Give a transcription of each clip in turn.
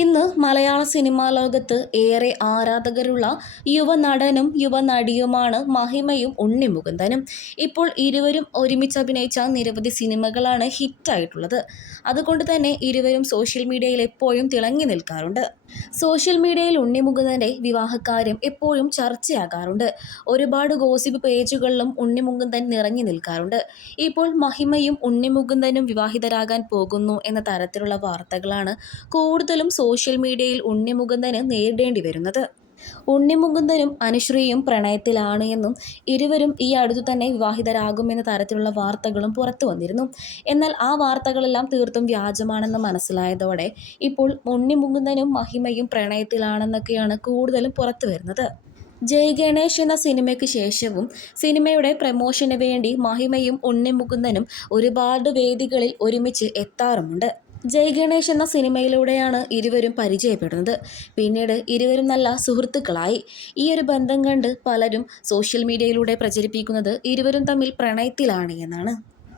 ഇന്ന് മലയാള സിനിമാ ലോകത്ത് ഏറെ ആരാധകരുള്ള യുവനടനും യുവനടിയുമാണ് മഹിമയും ഉണ്ണി മുകുന്ദനും ഇപ്പോൾ ഇരുവരും ഒരുമിച്ച് അഭിനയിച്ച നിരവധി സിനിമകളാണ് ഹിറ്റായിട്ടുള്ളത്. അതുകൊണ്ട് തന്നെ ഇരുവരും സോഷ്യൽ മീഡിയയിൽ എപ്പോഴും തിളങ്ങി നിൽക്കാറുണ്ട്. സോഷ്യൽ മീഡിയയിൽ ഉണ്ണിമുകുന്ദന്റെ വിവാഹക്കാര്യം എപ്പോഴും ചർച്ചയാകാറുണ്ട്. ഒരുപാട് ഗോസിപ്പ് പേജുകളിലും ഉണ്ണിമുകുന്ദൻ നിറഞ്ഞു നിൽക്കാറുണ്ട്. ഇപ്പോൾ മഹിമയും ഉണ്ണിമുകുന്ദനും വിവാഹിതരാകാൻ പോകുന്നു എന്ന തരത്തിലുള്ള വാർത്തകളാണ് കൂടുതലും സോഷ്യൽ മീഡിയയിൽ ഉണ്ണിമുകുന്ദന് നേരിടേണ്ടി വരുന്നത്. ഉണ്ണിമുകുന്ദനും അനുശ്രീയും പ്രണയത്തിലാണ് എന്നും ഇരുവരും ഈ അടുത്തു തന്നെ വിവാഹിതരാകുമെന്ന തരത്തിലുള്ള വാർത്തകളും പുറത്തു വന്നിരുന്നു. എന്നാൽ ആ വാർത്തകളെല്ലാം തീർത്തും വ്യാജമാണെന്ന് മനസ്സിലായതോടെ ഇപ്പോൾ ഉണ്ണിമുകുന്ദനും മഹിമയും പ്രണയത്തിലാണെന്നൊക്കെയാണ് കൂടുതലും പുറത്തു വരുന്നത്. ജയ് ഗണേഷ് എന്ന സിനിമയ്ക്ക് ശേഷവും സിനിമയുടെ പ്രമോഷന് വേണ്ടി മഹിമയും ഉണ്ണിമുകുന്ദനും ഒരുപാട് വേദികളിൽ ഒരുമിച്ച് എത്താറുമുണ്ട്. ജയ് ഗണേഷ് എന്ന സിനിമയിലൂടെയാണ് ഇരുവരും പരിചയപ്പെടുന്നത്. പിന്നീട് ഇരുവരും നല്ല സുഹൃത്തുക്കളായി. ഈ ഒരു ബന്ധം കണ്ട് പലരും സോഷ്യൽ മീഡിയയിലൂടെ പ്രചരിപ്പിക്കുന്നത് ഇരുവരും തമ്മിൽ പ്രണയത്തിലാണ് എന്നാണ്.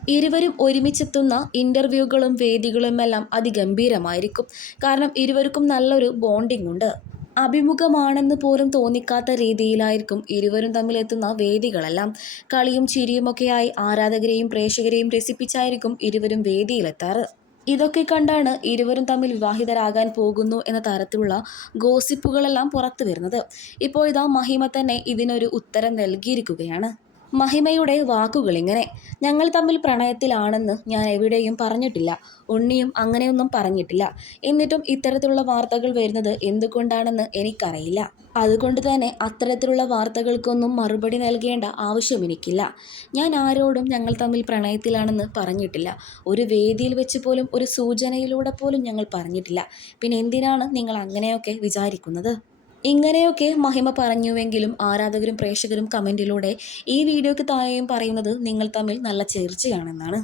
ഇരുവരും ഒരുമിച്ചെത്തുന്ന ഇന്റർവ്യൂകളും വേദികളും എല്ലാം അതിഗംഭീരമായിരിക്കും. കാരണം ഇരുവർക്കും നല്ലൊരു ബോണ്ടിംഗ് ഉണ്ട്. അഭിമുഖമാണെന്ന് പോലും തോന്നിക്കാത്ത രീതിയിലായിരിക്കും ഇരുവരും തമ്മിലെത്തുന്ന വേദികളെല്ലാം. കളിയും ചിരിയുമൊക്കെയായി ആരാധകരെയും പ്രേക്ഷകരെയും രസിപ്പിച്ചായിരിക്കും ഇരുവരും വേദിയിലെത്താറ്. ഇതൊക്കെ കണ്ടാണ് ഇരുവരും തമ്മിൽ വിവാഹിതരാകാൻ പോകുന്നു എന്ന തരത്തിലുള്ള ഗോസിപ്പുകളെല്ലാം പുറത്തു വരുന്നത്. ഇപ്പോൾ ഇതാ മഹിമ തന്നെ ഇതിനൊരു ഉത്തരം നൽകിയിരിക്കുകയാണ്. മഹിമയുടെ വാക്കുകൾ ഇങ്ങനെ ഞങ്ങൾ തമ്മിൽ പ്രണയത്തിലാണെന്ന് ഞാൻ എവിടെയും പറഞ്ഞിട്ടില്ല. ഉണ്ണിയും അങ്ങനെയൊന്നും പറഞ്ഞിട്ടില്ല. എന്നിട്ടും ഇത്തരത്തിലുള്ള വാർത്തകൾ വരുന്നത് എന്തുകൊണ്ടാണെന്ന് എനിക്കറിയില്ല. അതുകൊണ്ട് തന്നെ അത്തരത്തിലുള്ള വാർത്തകൾക്കൊന്നും മറുപടി നൽകേണ്ട ആവശ്യം എനിക്കില്ല. ഞാൻ ആരോടും ഞങ്ങൾ തമ്മിൽ പ്രണയത്തിലാണെന്ന് പറഞ്ഞിട്ടില്ല. ഒരു വേദിയിൽ വെച്ച് പോലും ഒരു സൂചനയിലൂടെ പോലും ഞങ്ങൾ പറഞ്ഞിട്ടില്ല. പിന്നെ എന്തിനാണ് നിങ്ങൾ അങ്ങനെയൊക്കെ വിചാരിക്കുന്നത്? ഇങ്ങനെയൊക്കെ മഹിമ പറഞ്ഞുവെങ്കിലും ആരാധകരും പ്രേക്ഷകരും കമന്റിലൂടെ ഈ വീഡിയോയ്ക്ക് താഴെയും പറയുന്നത് നിങ്ങൾ തമ്മിൽ നല്ല ചേർച്ചയാണെന്നാണ്.